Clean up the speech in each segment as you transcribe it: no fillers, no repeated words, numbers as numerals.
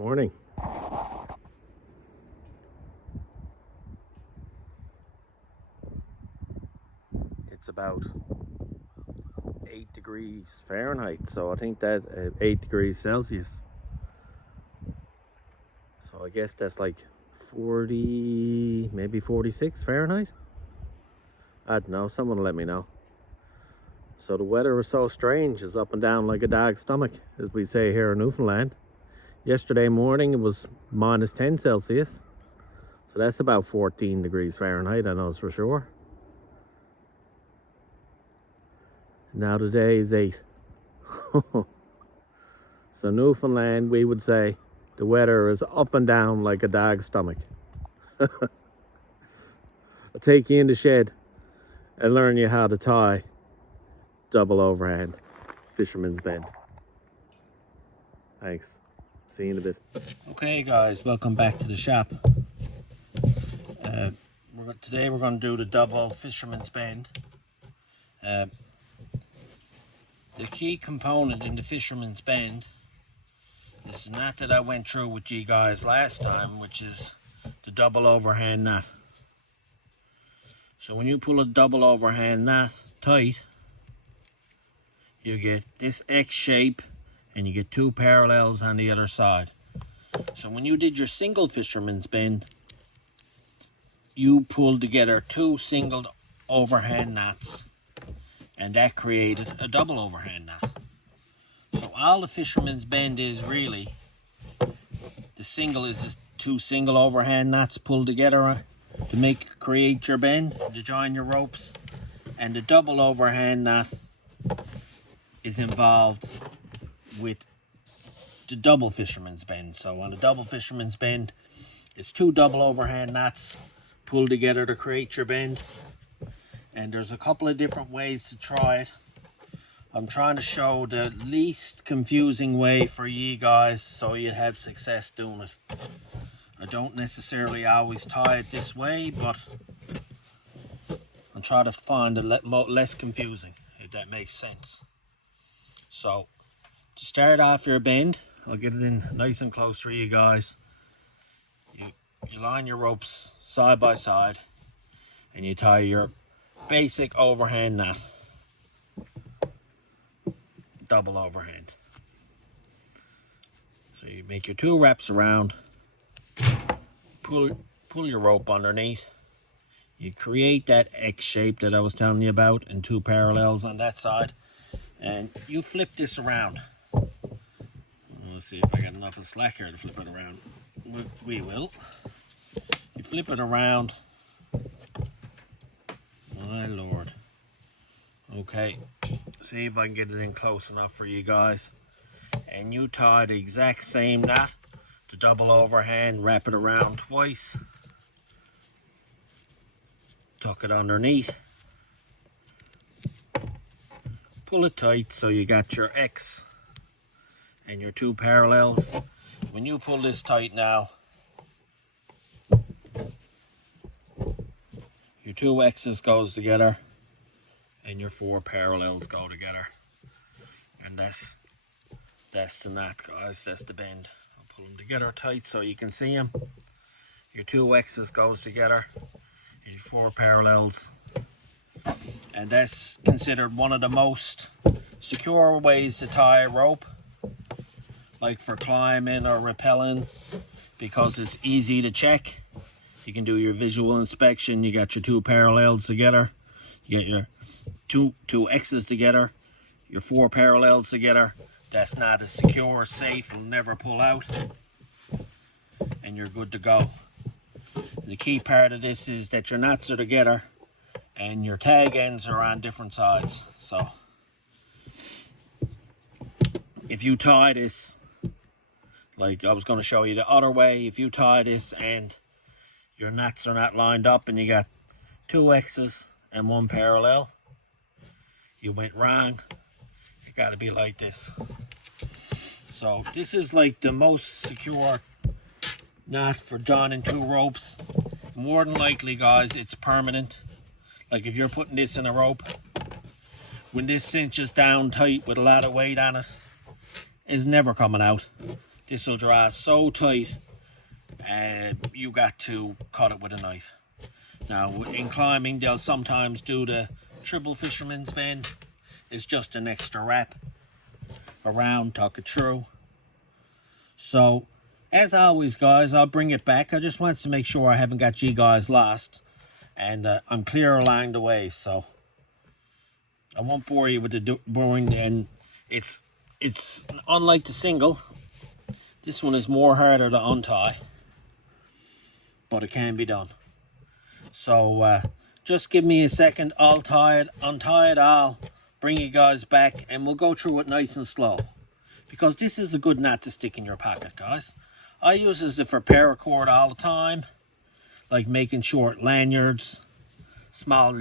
Morning. It's about 8 degrees Fahrenheit, so I think that 8 degrees Celsius. So I guess that's like 40, maybe 46 Fahrenheit. I don't know, someone will let me know. So the weather was so strange, it's up and down like a dog's stomach, as we say here in Newfoundland. Yesterday morning it was minus 10 Celsius. So that's about 14 degrees Fahrenheit, I know for sure. Now today is 8. So Newfoundland, we would say the weather is up and down like a dog's stomach. I'll take you in the shed and learn you how to tie double overhand fisherman's bend. Thanks. See you in a bit. Okay guys, welcome back to the shop. Today we're going to do the double fisherman's bend. The key component in the fisherman's bend is the knot that I went through with you guys last time, which is the double overhand knot. So when you pull a double overhand knot tight, you get this X shape and you get two parallels on the other side. So when you did your single fisherman's bend, you pulled together two single overhand knots, and that created a double overhand knot. So all the fisherman's bend is really, the single is just two single overhand knots pulled together to create your bend, to join your ropes, and the double overhand knot is involved with the double fisherman's bend. So on a double fisherman's bend, it's two double overhand knots pulled together to create your bend. And there's a couple of different ways to try it. I'm trying to show the least confusing way for you guys so you have success doing it. I don't necessarily always tie it this way, but I'm trying to find a less confusing, if that makes sense. So to start off your bend, I'll get it in nice and close for you guys. You line your ropes side by side and you tie your basic overhand knot, double overhand. So you make your two wraps around, pull your rope underneath, you create that X shape that I was telling you about and two parallels on that side, and you flip this around. Let's see if I got enough of slack here to flip it around. We will. You flip it around. My lord. Okay, see if I can get it in close enough for you guys. And you tie the exact same knot, the double overhand, wrap it around twice, tuck it underneath, pull it tight so you got your X and your two parallels. When you pull this tight now, your two X's goes together and your four parallels go together, and that's the knot, guys. That's the bend. I'll pull them together tight so you can see them. Your two X's goes together, your four parallels, and that's considered one of the most secure ways to tie a rope, like for climbing or rappelling, because it's easy to check. You can do your visual inspection. You got your two parallels together, you get your two X's together, your four parallels together. That's not as secure, safe, and never pull out, and you're good to go. The key part of this is that your knots are together and your tag ends are on different sides. So if you tie this, like I was going to show you the other way, if you tie this and your knots are not lined up and you got two X's and one parallel, you went wrong. It got to be like this. So this is like the most secure knot for joining two ropes. More than likely, guys, it's permanent. Like if you're putting this in a rope, when this cinches down tight with a lot of weight on it, it's never coming out. This will draw so tight, you got to cut it with a knife. Now, in climbing, they'll sometimes do the triple fisherman's bend. It's just an extra wrap around, tuck it through. So, as always, guys, I'll bring it back. I just wanted to make sure I haven't got you guys lost. And I'm clear along the way, so I won't bore you with the boring. And it's unlike the single. This one is more harder to untie, but it can be done. So just give me a second. I'll untie it all, bring you guys back, and we'll go through it nice and slow, because this is a good knot to stick in your pocket, guys. I use it for paracord all the time, like making short lanyards, small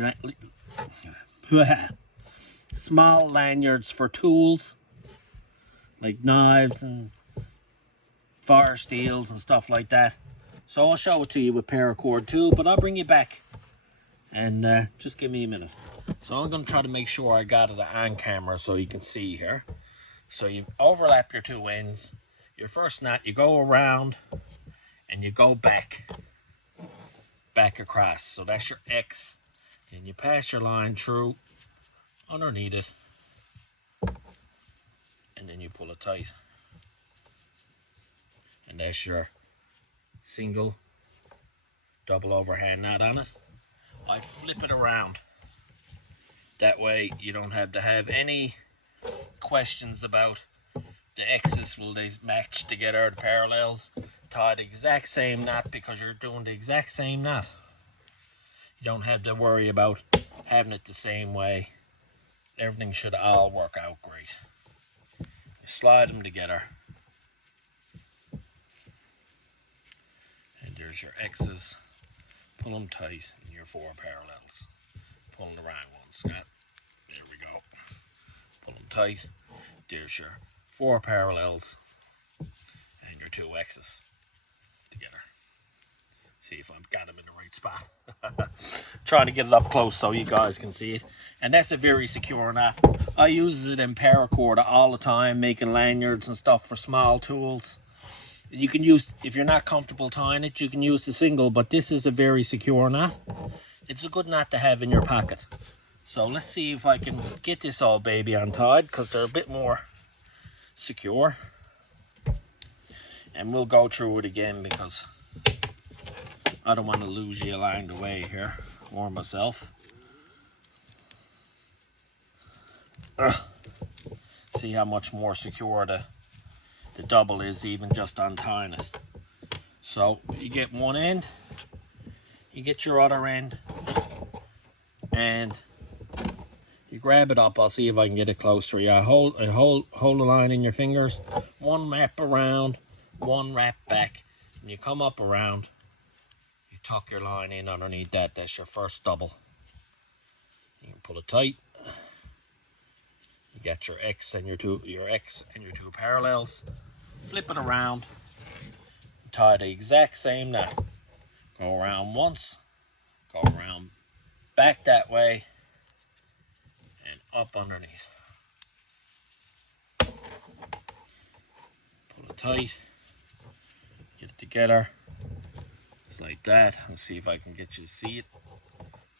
lanyards for tools, like knives and fire steels and stuff like that. So I'll show it to you with paracord too, but I'll bring you back, and just give me a minute. So I'm going to try to make sure I got it on camera so you can see here. So you overlap your two ends. Your first knot, you go around and you go back across. So that's your X. And you pass your line through underneath it, and then you pull it tight. And that's your single double overhand knot on it. I flip it around. That way you don't have to have any questions about the X's, will they match together, the parallels. Tie the exact same knot because you're doing the exact same knot. You don't have to worry about having it the same way. Everything should all work out great. You slide them together. And there's your X's. Pull them tight and your 4 parallels. Pulling the right one, Scott. There we go. Pull them tight. There's your 4 parallels and your 2 X's together. See if I've got them in the right spot. Trying to get it up close so you guys can see it. And that's a very secure knot. I use it in paracord all the time, making lanyards and stuff for small tools. You can use, if you're not comfortable tying it, you can use the single, but this is a very secure knot. It's a good knot to have in your pocket. So let's see if I can get this old baby untied, because they're a bit more secure. And we'll go through it again because I don't want to lose you along the way here, or myself. See how much more secure the double is, even just untying it. So you get one end, you get your other end, and you grab it up. I'll see if I can get it close for you. Hold the line in your fingers, one wrap around, one wrap back, and you come up around. You tuck your line in underneath that. That's your first double. You can pull it tight. You got your X and your two parallels. Flip it around. Tie the exact same knot. Go around once. Go around back that way. And up underneath. Pull it tight. Get it together. Just like that. Let's see if I can get you to see it.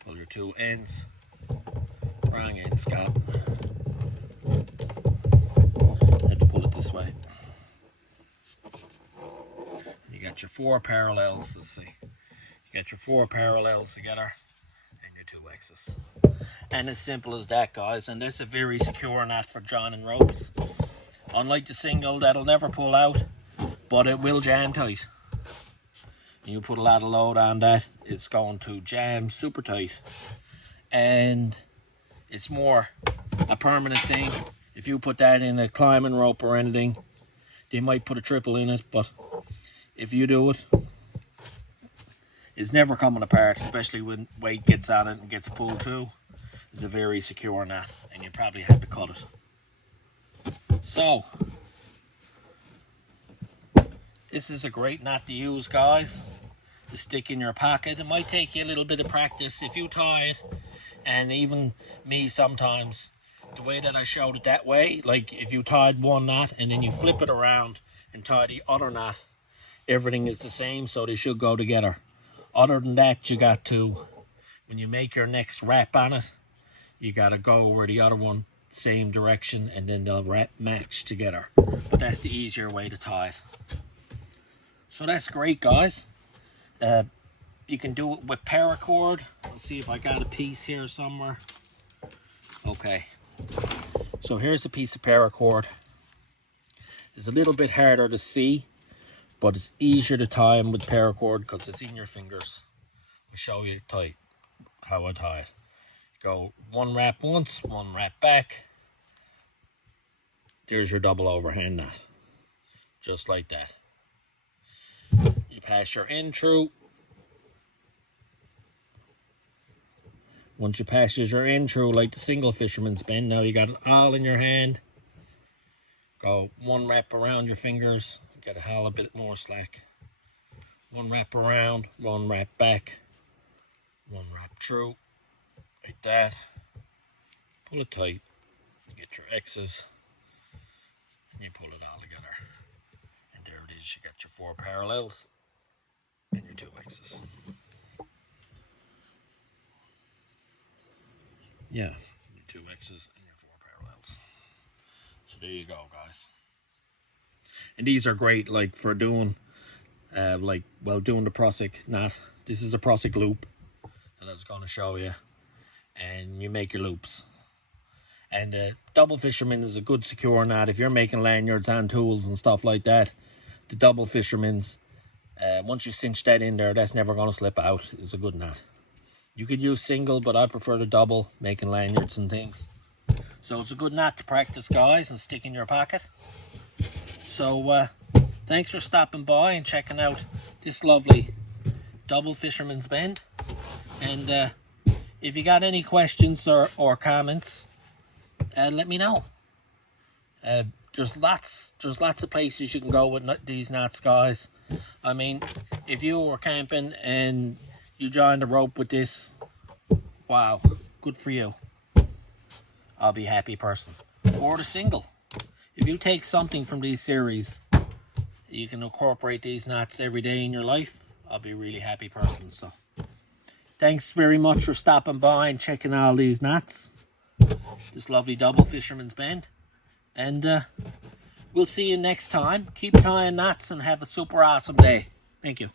Pull your two ends. Wrong end, Scott. Had to pull it this way. You got your 4 parallels. Let's see. You got your 4 parallels together and your 2 X's. And as simple as that, guys. And this is a very secure knot for joining ropes. Unlike the single, that'll never pull out, but it will jam tight. You put a lot of load on that, it's going to jam super tight. And it's more a permanent thing. If you put that in a climbing rope or anything, they might put a triple in it, but if you do it, it's never coming apart, especially when weight gets on it and gets pulled too. It's a very secure knot, and you probably have to cut it. So, this is a great knot to use, guys, to stick in your pocket. It might take you a little bit of practice if you tie it, and even me sometimes, the way that I showed it that way, like if you tied one knot and then you flip it around and tie the other knot, everything is the same, so they should go together. Other than that, you got to, when you make your next wrap on it, you got to go where the other one, same direction, and then they'll match together. But that's the easier way to tie it. So that's great, guys. You can do it with paracord. Let's see if I got a piece here somewhere. Okay, so here's a piece of paracord. It's a little bit harder to see, but it's easier to tie them with paracord because it's in your fingers. I'll show you how I tie it. Go one wrap once, one wrap back. There's your double overhand knot, just like that. You pass your end through. Once you pass your end through like the single fisherman's bend, now you got it all in your hand. Go one wrap around your fingers. Get a hell a bit more slack. One wrap around, one wrap back, one wrap through, like that. Pull it tight. Get your X's. And you pull it all together. And there it is. You got your 4 parallels and your 2 X's. Yeah, your 2 X's and your 4 parallels. So there you go, guys. And these are great, like for doing, doing the Prusik knot. This is a Prusik loop that I was going to show you, and you make your loops. And double fisherman is a good secure knot if you're making lanyards and tools and stuff like that. The double fisherman's, once you cinch that in there, that's never going to slip out. It's a good knot. You could use single, but I prefer the double, making lanyards and things. So it's a good knot to practice, guys, and stick in your pocket. So thanks for stopping by and checking out this lovely double fisherman's bend. And if you got any questions or comments, let me know. There's lots of places you can go with these knots, guys. I mean, if you were camping and you joined the rope with this, wow, good for you. I'll be a happy person. Or the single. If you take something from these series, you can incorporate these knots every day in your life. I'll be a really happy person. So thanks very much for stopping by and checking all these knots. This lovely double fisherman's bend. And we'll see you next time. Keep tying knots and have a super awesome day. Thank you.